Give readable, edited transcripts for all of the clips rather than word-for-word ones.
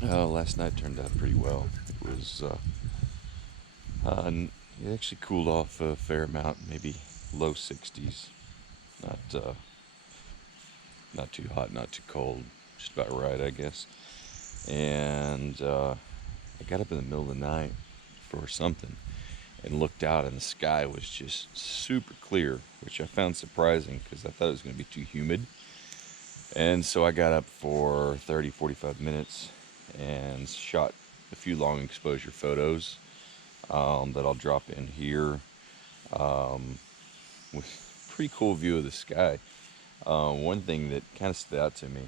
Last night turned out pretty well. It was, it actually cooled off a fair amount, maybe low 60s. Not, not too hot, not too cold, just about right, I guess. And I got up in the middle of the night for something and looked out, and the sky was just super clear, which I found surprising because I thought it was going to be too humid. And so I got up for 30, 45 minutes and shot a few long exposure photos that I'll drop in here with a pretty cool view of the sky. One thing that kind of stood out to me,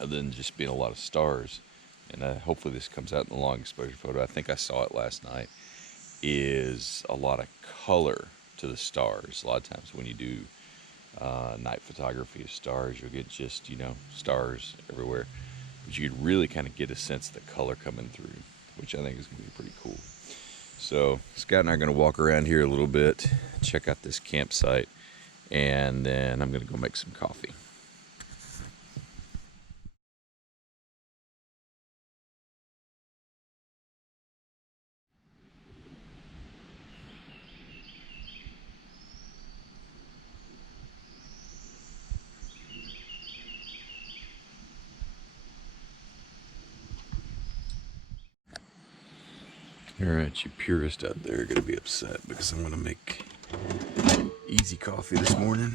other than just being a lot of stars, and hopefully this comes out in the long exposure photo, I think I saw it last night, is a lot of color to the stars. A lot of times when you do night photography of stars, you'll get just, stars everywhere. But you could really kind of get a sense of the color coming through, which I think is going to be pretty cool. So Scott and I are going to walk around here a little bit, check out this campsite, and then I'm going to go make some coffee. Alright, you purists out there are going to be upset because I'm going to make easy coffee this morning.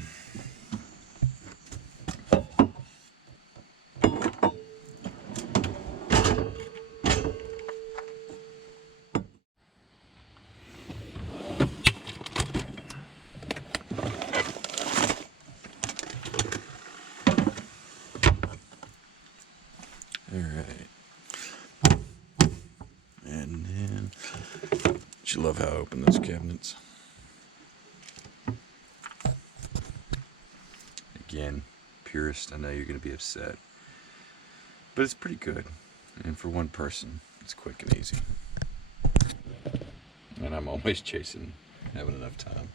Alright. And then, don't you love how I open those cabinets? Again, purist, I know you're going to be upset. But it's pretty good. And for one person, it's quick and easy. And I'm always chasing having enough time.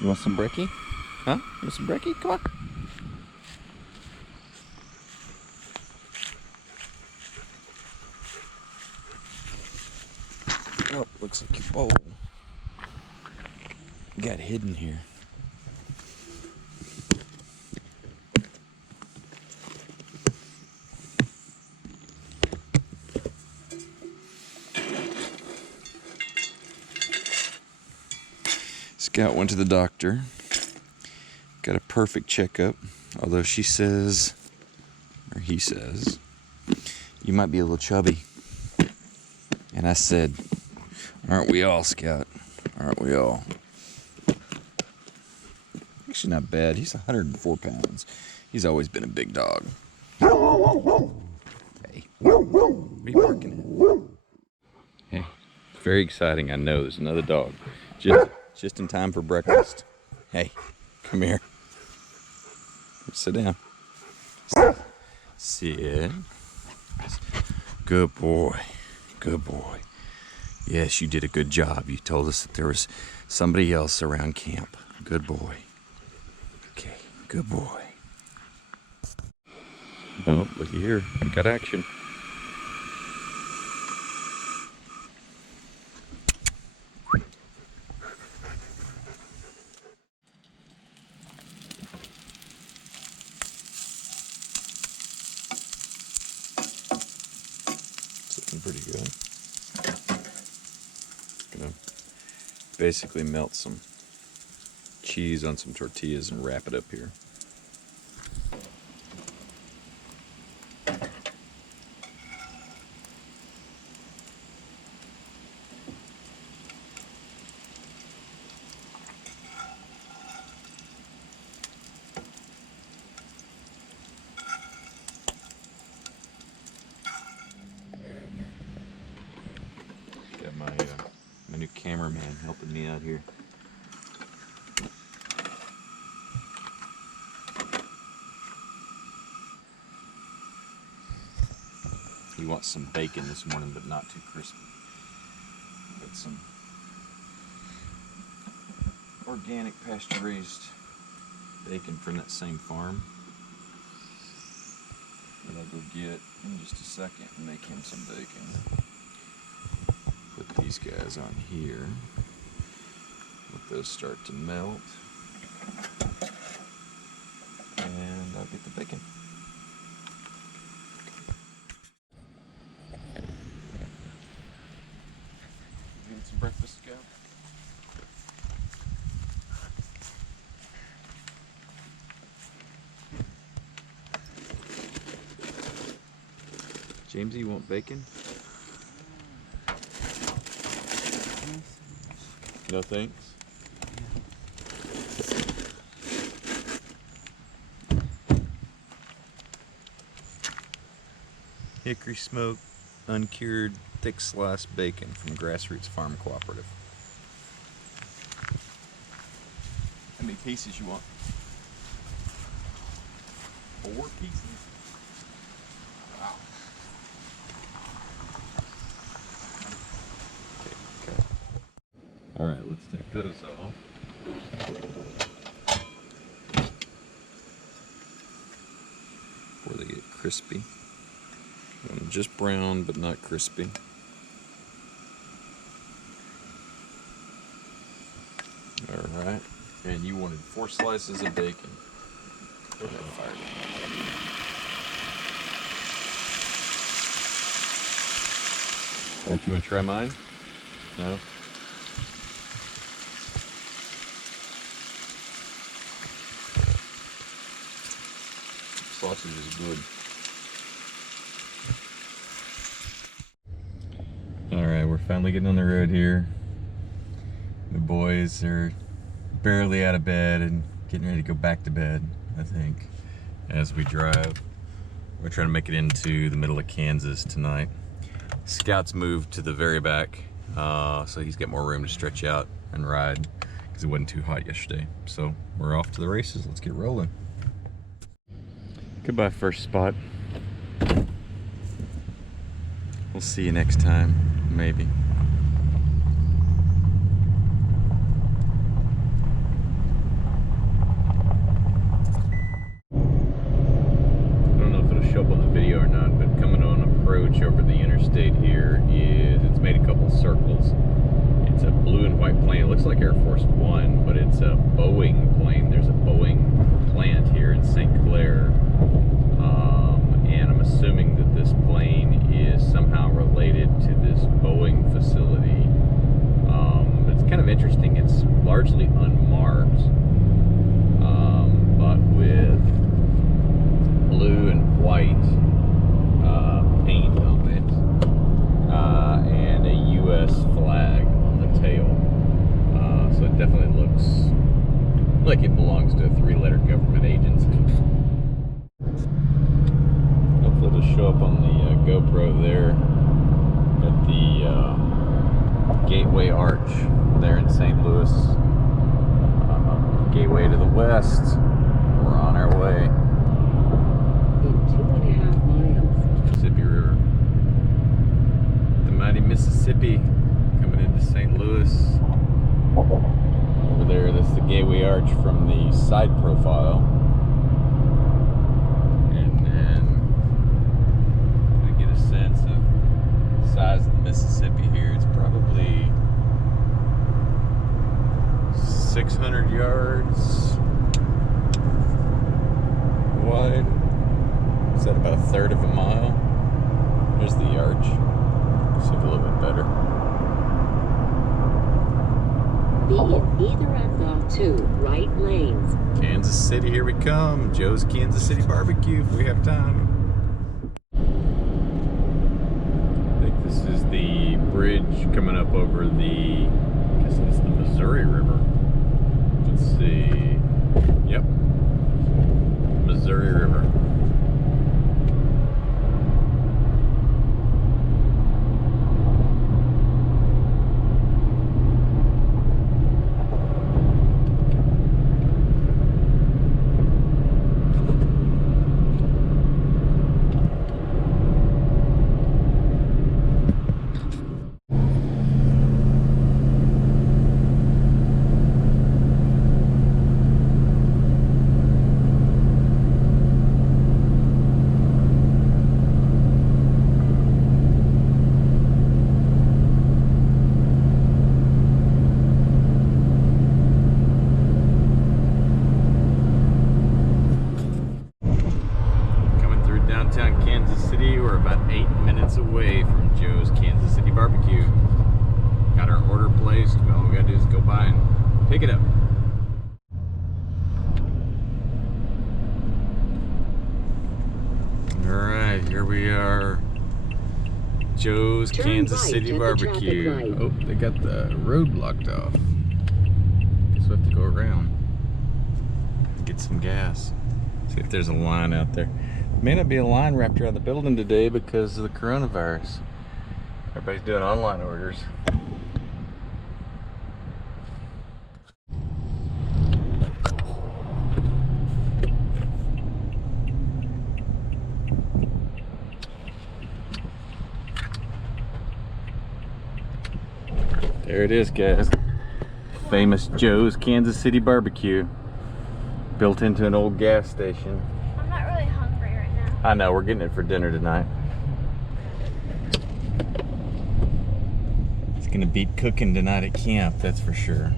You want some brekkie? Huh? You want some brekkie? Come on. Oh, looks like your bowl got hidden here. Scout went to the doctor, got a perfect checkup, although she says, or he says, you might be a little chubby. And I said, aren't we all, Scout? Aren't we all? Actually not bad. He's 104 pounds. He's always been a big dog. Hey, what are you barking at? Hey, very exciting. I know there's another dog. Just in time for breakfast. Hey, come here. Sit down. Sit. Good boy. Good boy. Yes, you did a good job. You told us that there was somebody else around camp. Good boy. Okay, good boy. Oh, looky here. Got action. Looking pretty good. Gonna basically melt some cheese on some tortillas and wrap it up here. Got my new cameraman helping me out here. He wants some bacon this morning, but not too crispy. Got some organic pasture-raised bacon from that same farm. that I'll go get in just a second and make him some bacon. Put these guys on here. Let those start to melt. And I'll get the bacon. Get some breakfast to go. Jamesy, you want bacon? No thanks. Hickory smoked, uncured, thick sliced bacon from Grassroots Farm Cooperative. How many pieces you want? 4 pieces? Wow. Okay. All right, let's take those off. Before they get crispy. Just brown, but not crispy. All right, and you wanted 4 slices of bacon. Go ahead, fire it. Don't you want to try mine? No? Sausage is good. Alright, we're finally getting on the road here. The boys are barely out of bed and getting ready to go back to bed, I think, as we drive. We're trying to make it into the middle of Kansas tonight. Scout's moved to the very back, so he's got more room to stretch out and ride because it wasn't too hot yesterday. So we're off to the races. Let's get rolling. Goodbye, first spot. We'll see you next time, maybe. I don't know if it'll show up on the video or not, but coming on approach over the interstate here it's made a couple circles. It's a blue and white plane. It looks like Air Force One, but it's a Boeing plane. There's a Boeing plant here in St. Clair. And I'm assuming that this plane is somehow related to this Boeing facility. It's kind of interesting. It's largely unmarked, but with blue and white paint on it, and a U.S. flag on the tail. So it definitely looks like it belongs to a 3-letter government agency. Hopefully it'll show up on the GoPro there at the Gateway Arch there in St. Louis. Gateway to the west. We're on our way. In 2.5 miles. Mississippi River. The mighty Mississippi coming into St. Louis. Over there, that's the Gateway Arch from the side profile. And then to get a sense of the size of the Mississippi here, it's probably 600 yards wide. Is that about 1/3 of a mile? There's the arch. See it a little bit better. Be in either of the 2 right lanes. Kansas City, here we come. Joe's Kansas City Barbecue, if we have time. I think this is the bridge coming up over the, I guess that's the Missouri River. Let's see. Yep. Missouri River. Joe's Turn Kansas right City at the traffic Barbecue. light. Oh, they got the road blocked off. Guess we have to go around. Get some gas. See if there's a line out there. May not be a line wrapped around the building today because of the coronavirus. Everybody's doing online orders. There it is, guys. Famous Joe's Kansas City Barbecue. Built into an old gas station. I'm not really hungry right now. I know, we're getting it for dinner tonight. It's gonna beat cooking tonight at camp, that's for sure.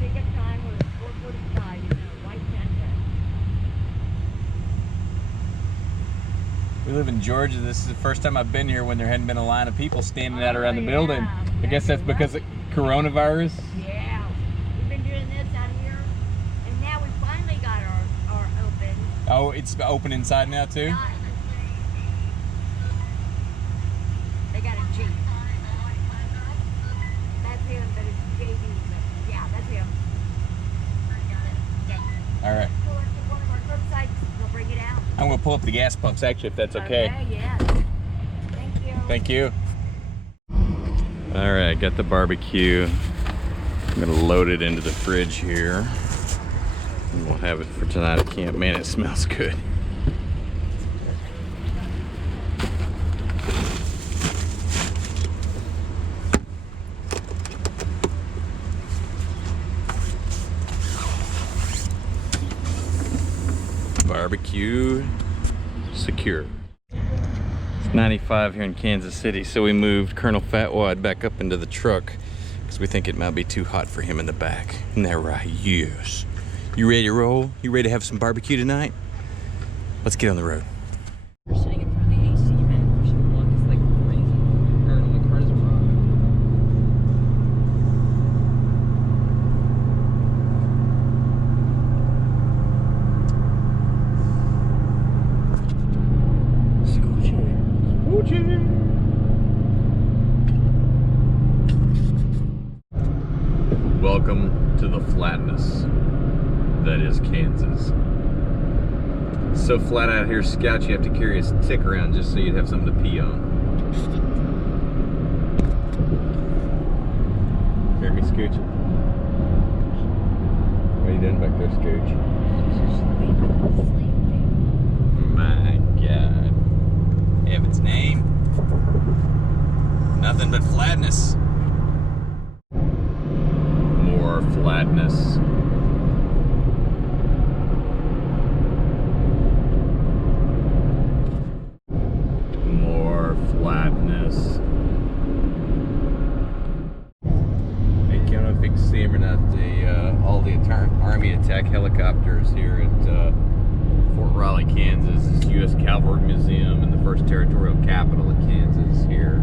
Ticket time was 4:45 in a white Tundra. We live in Georgia. This is the first time I've been here when there hadn't been a line of people standing out around the building. I guess that's because of coronavirus. Yeah, we've been doing this out here, and now we finally got our open. Oh, it's open inside now too? Not in the city. They got a Jeep. That's him, but it's JD. But yeah, that's him. Okay. All right. Pull up to one of our curbsides, they'll bring it out. I'm gonna pull up the gas pumps actually, if that's okay. Yeah. Thank you. Thank you. All right, got the barbecue. I'm gonna load it into the fridge here. And we'll have it for tonight at camp. Man, it smells good. Barbecue secure. It's 95 here in Kansas City, so we moved Colonel Fatwad back up into the truck because we think it might be too hot for him in the back. Isn't that right? Yes. You ready to roll? You ready to have some barbecue tonight? Let's get on the road. We're sitting in front of the AC vent for so long, it's like crazy. Or like hard as a rock. Welcome to the flatness that is Kansas. So flat out here, Scout, you have to carry a stick around just so you'd have something to pee on. Hear me scooching? What are you doing back there, Scooch? My God. Have its name. Nothing but flatness. More flatness. More flatness. Hey, I don't know if you can see them or not. All the Army attack helicopters here at Fort Riley, Kansas. This is U.S. Cavalry Museum and the first territorial capital of Kansas here.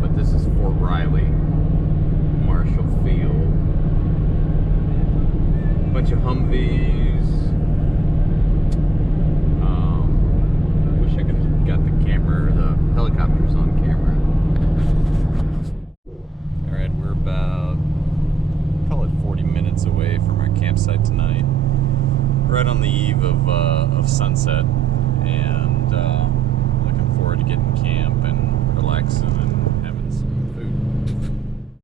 But this is Fort Riley, Marshall Field. Bunch of Humvees. Wish I could have got the camera, or the helicopters on camera. All right, we're about, call it 40 minutes away from our campsite tonight. Right on the eve of sunset, and looking forward to getting camp and relaxing and having some food.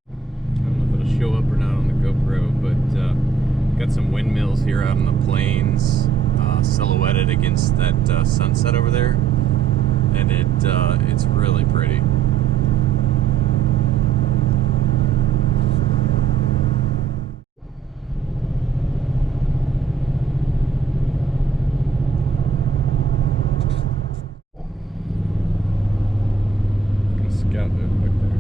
I don't know if it'll show up or not on the GoPro, but got some windmills here out on the plains, silhouetted against that sunset over there, and it's really pretty. Scout that back there.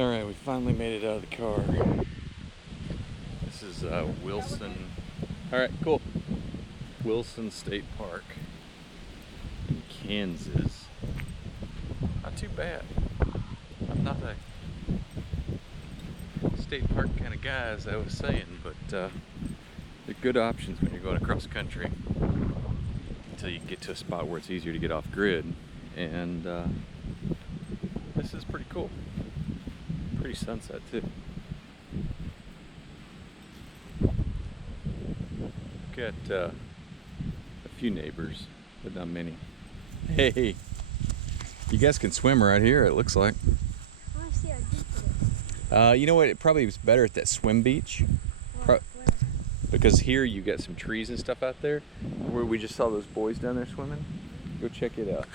All right, we finally made it out of the car. This is Wilson. All right, cool. Wilson State Park in Kansas. Not too bad. I'm not a state park kind of guy, as I was saying, but they're good options when you're going across country until you get to a spot where it's easier to get off grid. And this is pretty cool. Pretty sunset too. Got a few neighbors, but not many. Hey, you guys can swim right here, it looks like. I want to see how deep it is. You know what? It probably was better at that swim beach. Where? Because here you got some trees and stuff out there where we just saw those boys down there swimming. Go check it out.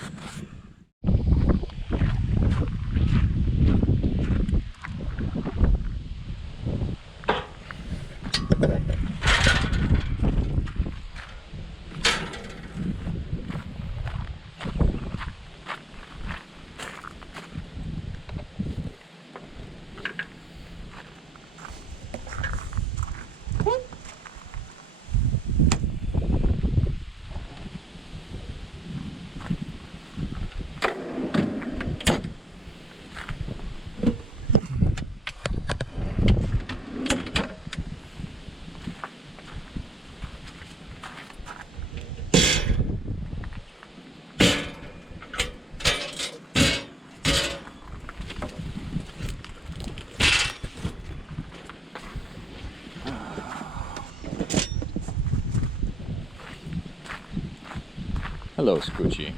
Hello, Scoochie.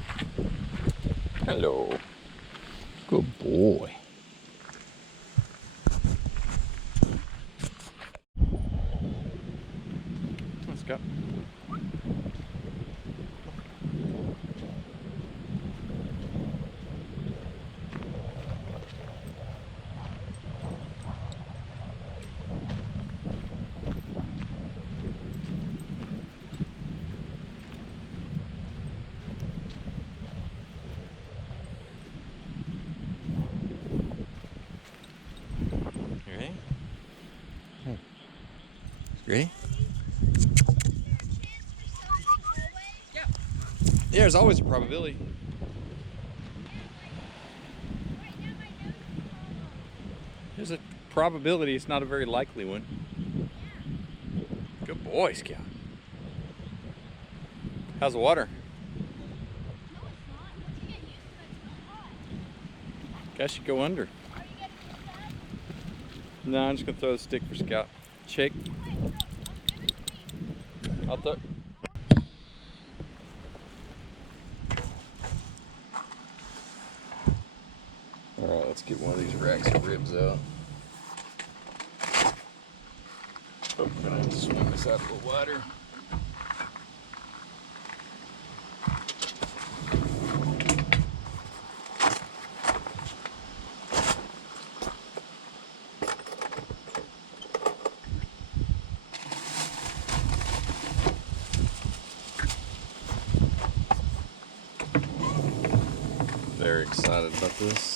Hello. Good boy. Let's go. Ready? Yeah. There's always a probability. There's a probability, it's not a very likely one. Good boy, Scout. How's the water? Guess you go under. No, I'm just gonna throw the stick for Scout. Shake. I'll throw. Alright, let's get one of these racks of ribs out. Oh, we're gonna have to swing this out a little wider. Very excited about this.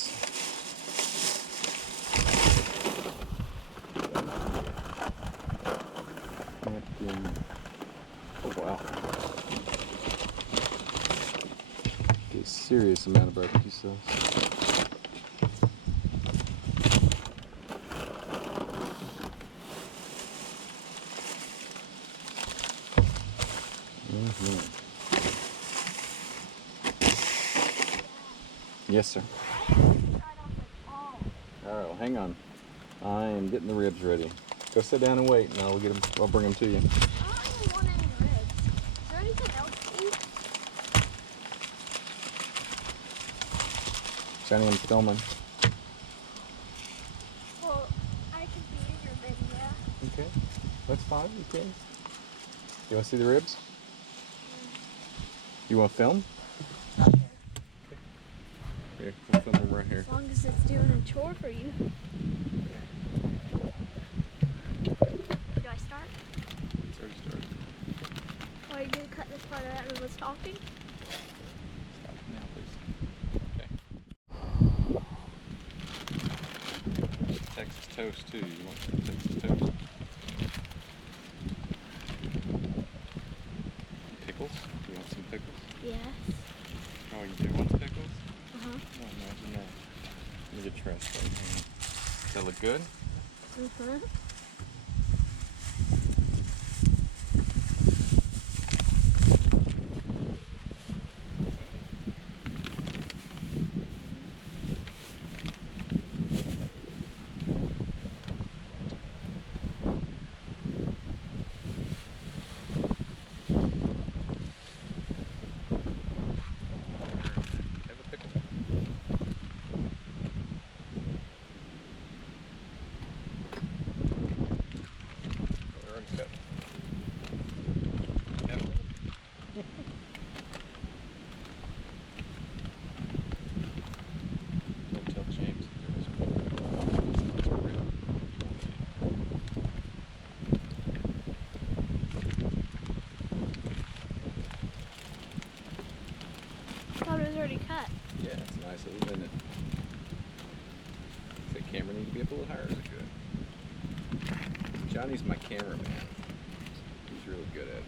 Oh wow. Get a serious amount of barbecue sauce. Yes, sir. All right, well, hang on. I am getting the ribs ready. Go sit down and wait, and I'll get them. I'll bring them to you. I don't really want any ribs. Is there anything else to eat? Johnny, I'm filming. Well, I could be in your video. Okay, that's fine. You can. You want to see the ribs? You want to film? Here, we'll film them right here. As long as it's doing a chore for you. Do I start? It's already started. Or are you going to cut this part out of us talking? Stop now, please. Okay. toast too. You want some Texas toast? Pickles? You want some pickles? Yes. Oh, you do want pickles? Uh-huh. Oh, imagine that. Let me get trash bag. Does that look good? Uh-huh. Have a pickle. Oh, they're already cut. Have a Don't tell James that there was pickle. I thought it was already cut. Yeah, it's a nice little minute. Does that camera need to be up a little higher? Is it good? Johnny's my cameraman. He's really good at it.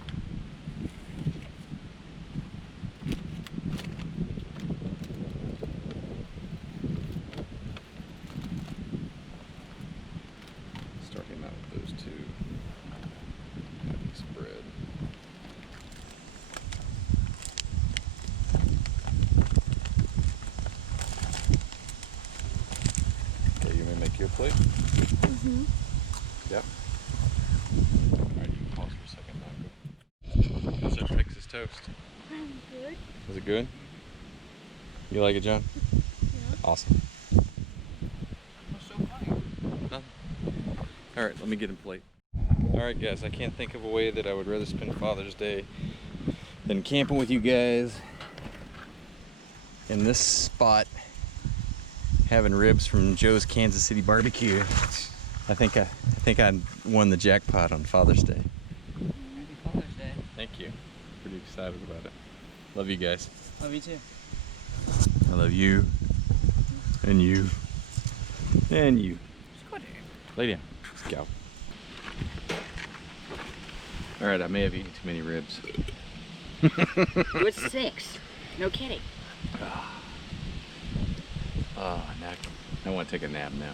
Start him out with those two. Spread. Okay, you want me to make you a plate? Mm-hmm. Yep. Alright, you can pause for a second now. How's that Texas toast? Good. Is it good? You like it, John? Yeah. Awesome. What's so funny? Nothing. Alright, let me get him a plate. Alright guys, I can't think of a way that I would rather spend Father's Day than camping with you guys in this spot, having ribs from Joe's Kansas City Barbecue. I think I won the jackpot on Father's Day. Happy Father's Day. Thank you. Pretty excited about it. Love you guys. Love you too. I love you. And you. And you. Lay down. Let's go. Alright, I may have eaten too many ribs. You're 6. No kidding. Oh, now I want to take a nap now.